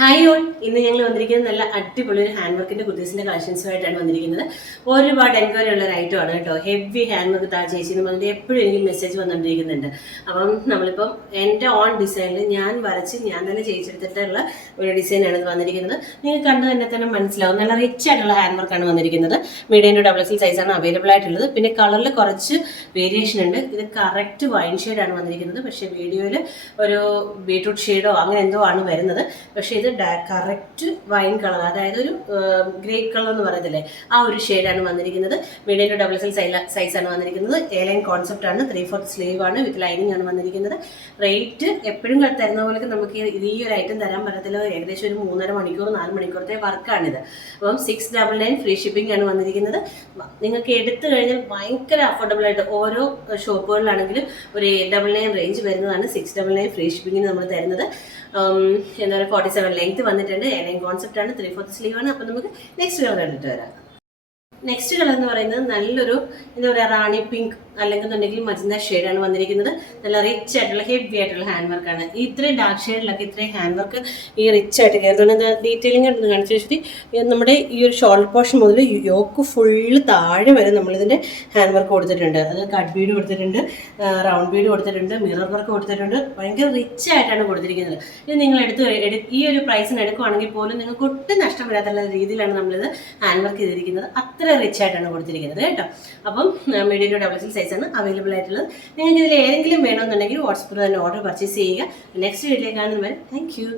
Hi all, ഇന്ന് ഞങ്ങൾ വന്നിരിക്കുന്നത് നല്ല അടിപൊളി ഒരു ഹാൻഡ് വർക്കിന്റെ കുർത്തീസിന്റെ കളക്ഷൻസുമായിട്ടാണ് വന്നിരിക്കുന്നത്. ഒരുപാട് എൻക്വയറി ഉള്ള ഒരു ഐറ്റം ആണ് കേട്ടോ. ഹെവി ഹാൻഡ് വർക്ക് താ ചേച്ചി എന്ന് പറഞ്ഞിട്ട് എപ്പോഴും എനിക്ക് മെസ്സേജ് വന്നുകൊണ്ടിരിക്കുന്നുണ്ട്. അപ്പം നമ്മളിപ്പം എൻ്റെ ഓൺ ഡിസൈനിൽ ഞാൻ വരച്ച് ഞാൻ തന്നെ ചെയ്യിച്ചെടുത്തിട്ടുള്ള ഒരു ഡിസൈനാണ് ഇത് വന്നിരിക്കുന്നത്. നിങ്ങൾക്ക് കണ്ടു തന്നെ മനസ്സിലാവും. നല്ല റിച്ച് ആയിട്ടുള്ള ഹാൻഡ് വർക്കാണ് വന്നിരിക്കുന്നത്. മീഡിയം ടു ഡബിൾ എക്സൽ സൈസാണ് അവൈലബിൾ ആയിട്ടുള്ളത്. പിന്നെ കളറിൽ കുറച്ച് വേരിയേഷൻ ഉണ്ട്. ഇത് കറക്റ്റ് വൈൻ ഷെയ്ഡാണ് വന്നിരിക്കുന്നത്. പക്ഷേ വീഡിയോയിൽ ഒരു ബീട്രൂട്ട് ഷെയ്ഡോ അങ്ങനെ എന്തോ ആണ് വരുന്നത്. പക്ഷേ ഇത് കറക്റ്റ് വൈൻ കളർ, അതായത് ഒരു ഗ്രേ കളർ എന്ന് പറയത്തില്ലേ, ആ ഒരു ഷെയ്ഡാണ് വന്നിരിക്കുന്നത്. മീഡിയം ടു ഡബിൾ എക്സൽ സൈസാണ് വന്നിരിക്കുന്നത്. എയർലൈൻ കോൺസെപ്റ്റ് ആണ്. 3/4 സ്ലീവ് ആണ്, വിത്ത് ലൈനിങ് ആണ് വന്നിരിക്കുന്നത്. റേറ്റ് എപ്പോഴും തരുന്ന പോലെ നമുക്ക് ഈ ഒരു ഐറ്റം തരാൻ പറ്റത്തില്ല. ഏകദേശം ഒരു 3.5 മണിക്കൂർ 4 മണിക്കൂറത്തെ വർക്കാണിത്. അപ്പം 699 ഫ്രീ ഷിപ്പിംഗ് ആണ് വന്നിരിക്കുന്നത്. നിങ്ങൾക്ക് എടുത്തു കഴിഞ്ഞാൽ ഭയങ്കര അഫോർഡബിൾ ആയിട്ട് ഓരോ ഷോപ്പുകളിലാണെങ്കിലും ഒരു 899 റേഞ്ച് വരുന്നതാണ്. 699 ഫ്രീ ഷിപ്പിങ്ങിന് നമ്മൾ തരുന്നത്. എന്താ പറയുക, 47 ലെങ്ത് വന്നിട്ടുണ്ട്. എയർലൈൻ കോൺസെപ്റ്റ് ആണ്. 3/4 സ്ലീവ് ആണ്. അപ്പം നമുക്ക് നെക്സ്റ്റ് കളർ കണ്ടിട്ട് വരാം. നെക്സ്റ്റ് കളർ എന്ന് പറയുന്നത് നല്ലൊരു എന്താ പറയുക, റാണി പിങ്ക് അല്ലെങ്കിൽ മജന്ത ഷെയ്ഡാണ് വന്നിരിക്കുന്നത്. നല്ല റിച്ച് ആയിട്ടുള്ള ഹെവി ആയിട്ടുള്ള ഹാൻഡ് വർക്കാണ്. ഇത്രയും ഡാർക്ക് ഷെയ്ഡിലൊക്കെ ഇത്രയും ഹാൻഡ് വർക്ക് ഈ റിച്ച് ആയിട്ട് കയറുന്നത് ഡീറ്റെയിലിംഗ് ആയിട്ട് കാണിച്ചു വെച്ചിട്ട് നമ്മുടെ ഈ ഒരു ഷോൾഡർ പോർഷൻ മുതൽ യോക്ക് ഫുള്ള് താഴെ വരെ നമ്മളിതിൻ്റെ ഹാൻഡ് വർക്ക് കൊടുത്തിട്ടുണ്ട്. അത് കട്ട് ബീഡ് കൊടുത്തിട്ടുണ്ട്, റൗണ്ട് ബീഡ് കൊടുത്തിട്ടുണ്ട്, മിറർ വർക്ക് കൊടുത്തിട്ടുണ്ട്. ഭയങ്കര റിച്ച് ആയിട്ടാണ് കൊടുത്തിരിക്കുന്നത്. ഇത് നിങ്ങൾ ഈ ഒരു പ്രൈസിന് എടുക്കുവാണെങ്കിൽ പോലും നിങ്ങൾക്ക് ഒട്ടും നഷ്ടം വരാത്തുള്ള രീതിയിലാണ് നമ്മളിത് ഹാൻഡ് വർക്ക് ചെയ്തിരിക്കുന്നത്. അത്ര റിച്ച് ആയിട്ടാണ് കൊടുത്തിരിക്കുന്നത് കേട്ടോ. അപ്പം മീഡിയം ടു ഡബിൾ എക്സൽ സൈസാണ് അവൈലബിൾ ആയിട്ടുള്ളത്. നിങ്ങൾക്ക് ഇതിൽ ഏതെങ്കിലും വേണമെന്നുണ്ടെങ്കിൽ വാട്സപ്പിൽ തന്നെ ഓർഡർ പർച്ചേസ് ചെയ്യുക. നെക്സ്റ്റ് വീഡിയോയിൽ കാണുന്നവരെ താങ്ക് യു.